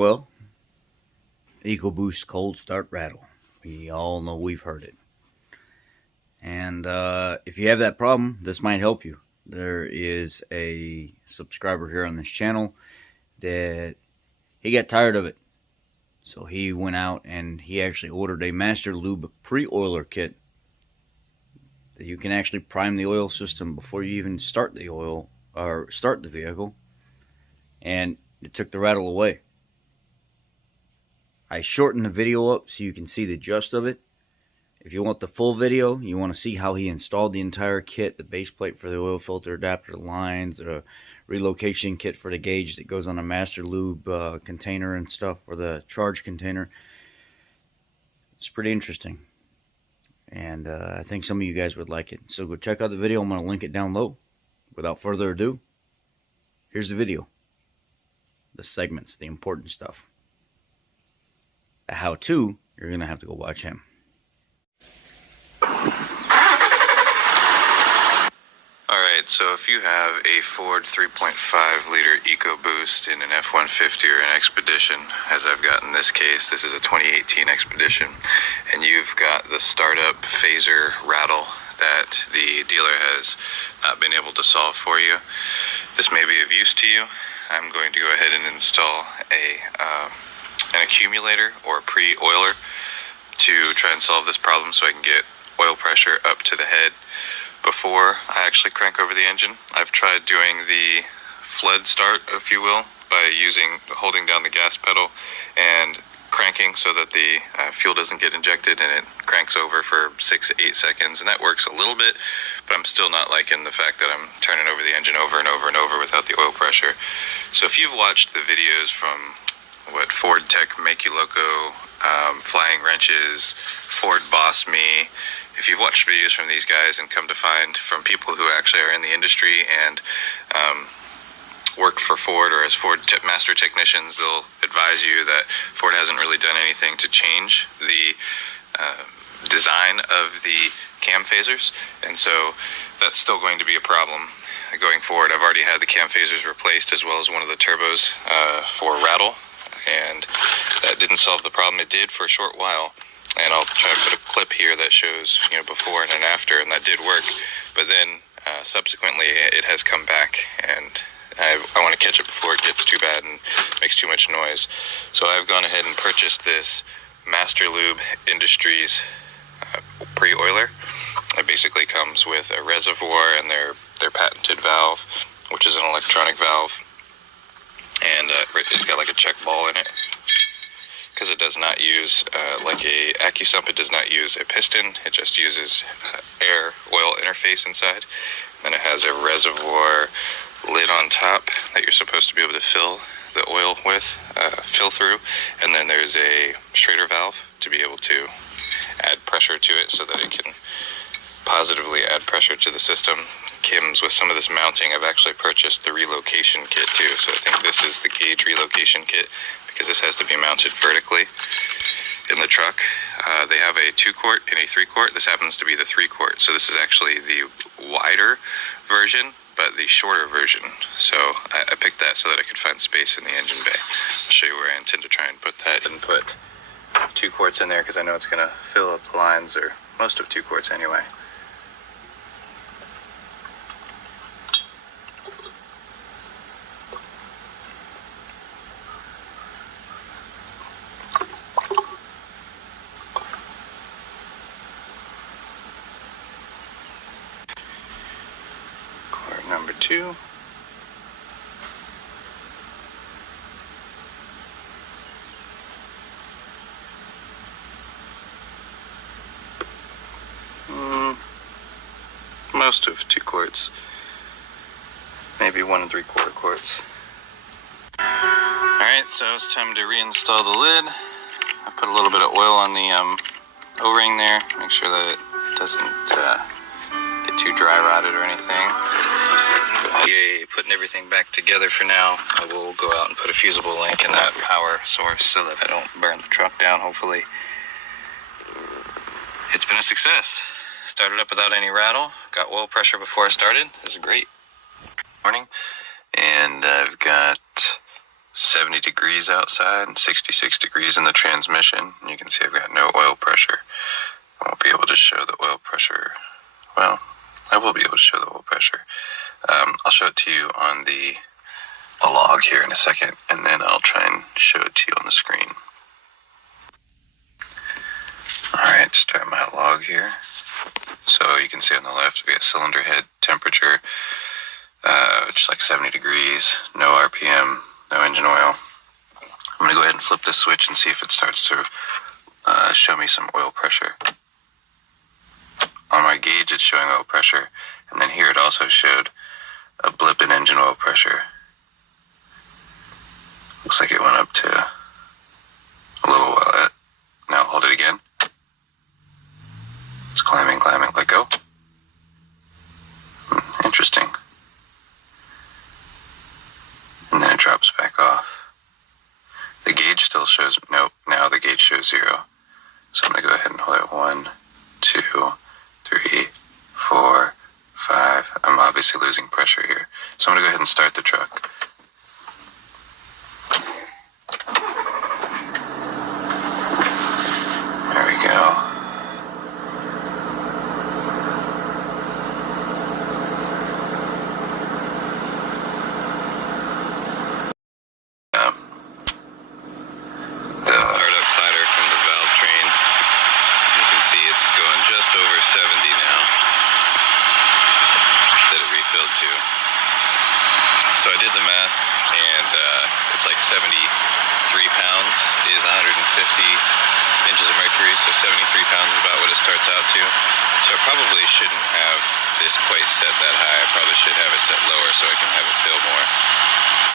Well, Ecoboost cold start rattle. We all know we've heard it. And if you have that problem, this might help you. There is a subscriber here on this channel that he got tired of it. So he went out and he actually ordered a Master Lube pre-oiler kit that you can actually prime the oil system before you even start the oil or start the vehicle. And it took the rattle away. I shortened the video up so you can see the gist of it. If you want the full video, you want to see how he installed the entire kit, the base plate for the oil filter adapter lines, the relocation kit for the gauge that goes on a Master Lube container and stuff, or the charge container. It's pretty interesting. And I think some of you guys would like it. So go check out the video. I'm going to link it down low. Without further ado, here's the video. The segments, the important stuff. A how-to, you're going to have to go watch him. Alright, so if you have a Ford 3.5 liter Ecoboost in an F-150 or an Expedition, as I've got in this case, this is a 2018 Expedition, and you've got the startup phaser rattle that the dealer has not been able to solve for you, this may be of use to you. I'm going to go ahead and install an accumulator or a pre-oiler to try and solve this problem so I can get oil pressure up to the head before I actually crank over the engine. I've tried doing the flood start, if you will, by holding down the gas pedal and cranking so that the fuel doesn't get injected and it cranks over for 6 to 8 seconds, and that works a little bit, but I'm still not liking the fact that I'm turning over the engine over and over and over without the oil pressure. So if you've watched the videos from Ford Tech Make You Loco, Flying Wrenches, Ford Boss Me, if you've watched videos from these guys and come to find from people who actually are in the industry and work for Ford or as Ford master technicians, they'll advise you that Ford hasn't really done anything to change the design of the cam phasers, and so that's still going to be a problem going forward. I've already had the cam phasers replaced as well as one of the turbos for Rattle, and that didn't solve the problem. It did for a short while, and I'll try to put a clip here that shows, before and an after, and that did work. But then subsequently it has come back, and I want to catch it before it gets too bad and makes too much noise. So I've gone ahead and purchased this Master Lube Industries pre-oiler. It basically comes with a reservoir and their patented valve, which is an electronic valve, and it's got like a check ball in it, because it does not use, like a AccuSump, it does not use a piston, it just uses air-oil interface inside. Then it has a reservoir lid on top that you're supposed to be able to fill the oil with, fill through, and then there's a Schrader valve to be able to add pressure to it so that it can positively add pressure to the system. Kim's with some of this mounting, I've actually purchased the relocation kit too, so I think this is the gauge relocation kit, because this has to be mounted vertically in the truck. They have a 2-quart and a 3-quart. This happens to be the 3-quart, so this is actually the wider version, but the shorter version. So I picked that so that I could find space in the engine bay. I'll show you where I intend to try and put that, and put 2 quarts in there because I know it's going to fill up the lines, or most of 2 quarts anyway. Number 2. Most of 2 quarts, maybe 1 3/4 quarts. Alright, so it's time to reinstall the lid. I put a little bit of oil on the O-ring there, make sure that it doesn't get too dry rotted or anything. Yay, putting everything back together for now. I will go out and put a fusible link in that power source so that I don't burn the truck down, hopefully. It's been a success. Started up without any rattle. Got oil pressure before I started. This is great. Morning. And I've got 70 degrees outside and 66 degrees in the transmission. You can see I've got no oil pressure. I won't be able to show the oil pressure. Well, I will be able to show the oil pressure. I'll show it to you on the log here in a second, and then I'll try and show it to you on the screen. Alright, start my log here. So you can see on the left, we got cylinder head temperature, just like 70 degrees, no RPM, no engine oil. I'm going to go ahead and flip this switch and see if it starts to show me some oil pressure. On my gauge, it's showing oil pressure, and then here it also showed a blip in engine oil pressure. Looks like it went up to a little, now hold it again. It's climbing, let go. Interesting. And then it drops back off. The gauge still shows, nope, now the gauge shows 0. So I'm going to go ahead and hold it 1, 2, 3, 4, 5. I'm obviously losing pressure here. So I'm going to go ahead and start the truck. There we go. Just over 70 now that it refilled to. So I did the math, and it's like 73 pounds is 150 inches of mercury, so 73 pounds is about what it starts out to. So I probably shouldn't have this quite set that high. I probably should have it set lower so I can have it fill more.